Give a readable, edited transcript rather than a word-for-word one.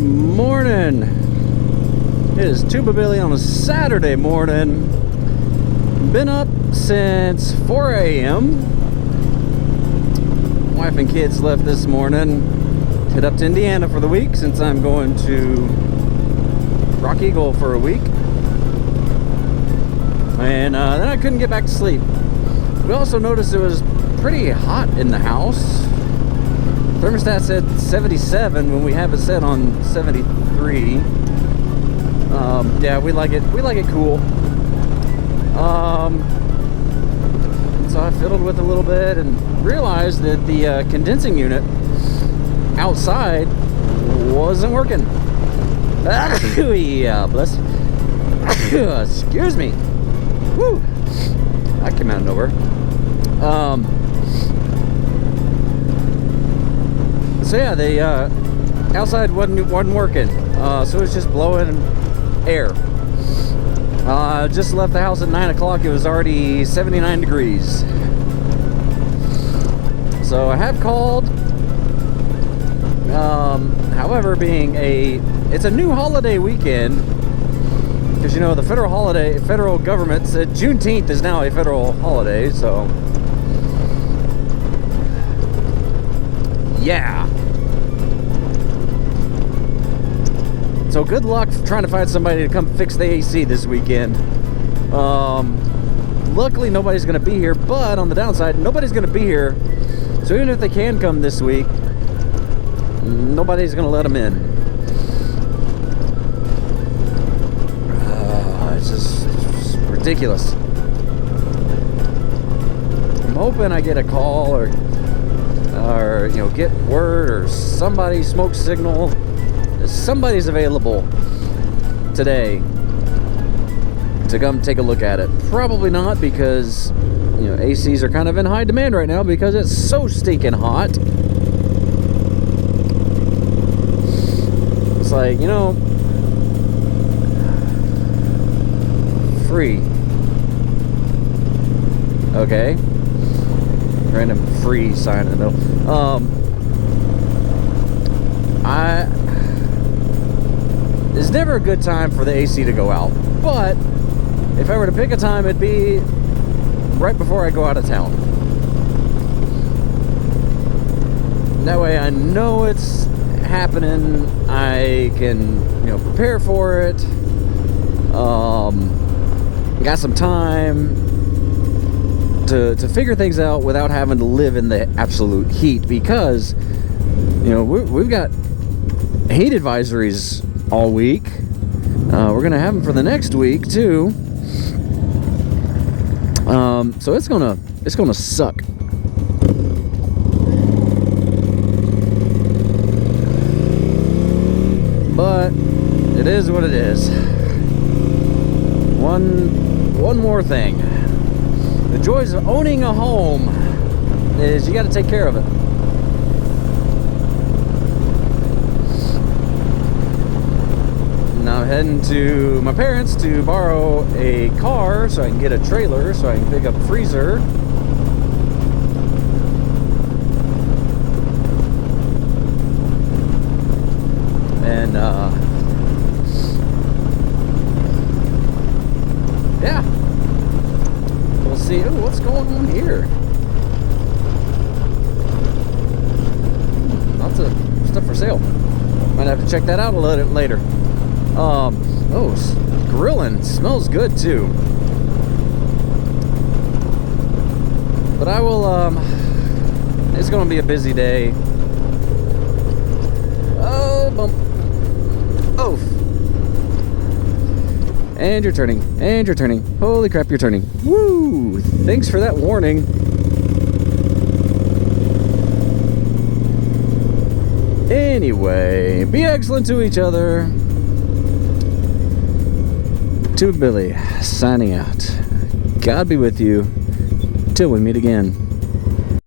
morning. It is Tuba Billy on a Saturday morning. Been up since 4 a.m. Wife and kids left this morning. Head up to Indiana for the week since I'm going to Rock Eagle for a week. And then I couldn't get back to sleep. We also noticed it was pretty hot in the house. Thermostat said 77 when we have it set on 73. Yeah, we like it cool. So I fiddled with it a little bit and realized that the condensing unit outside wasn't working. Yeah, bless. Excuse me. Woo! That came out of nowhere. So yeah, the outside wasn't working. So it was just blowing air. Just left the house at 9 o'clock. It was already 79 degrees. So I have called. However, it's a new holiday weekend. Because, you know, the federal government said Juneteenth is now a federal holiday, so yeah. So good luck trying to find somebody to come fix the AC this weekend. Luckily, nobody's going to be here, but on the downside, nobody's going to be here. So even if they can come this week, nobody's going to let them in. It's just ridiculous. I'm hoping I get a call or you know, get word or somebody smoke signal. Somebody's available today to come take a look at it. Probably not, because you know, ACs are kind of in high demand right now because it's so stinking hot. It's like, you know, free. Okay. Random free sign in the middle. It's never a good time for the AC to go out, but if I were to pick a time, it'd be right before I go out of town. That way I know it's happening. I can, you know, prepare for it. Got some time to figure things out without having to live in the absolute heat, because you know we've got heat advisories all week. We're gonna have them for the next week too. So it's gonna suck. But it is what it is. One more thing. The joys of owning a home is you got to take care of it. Now I'm heading to my parents to borrow a car so I can get a trailer so I can pick up a freezer. And yeah, we'll see. Oh, what's going on here? Lots of stuff for sale. Might have to check that out a little bit later. Oh, grilling smells good too. But I will. It's going to be a busy day. Oh, bump. Oh. And you're turning. And you're turning. Holy crap, you're turning. Woo! Thanks for that warning. Anyway, be excellent to each other. To Billy, signing out. God be with you till we meet again.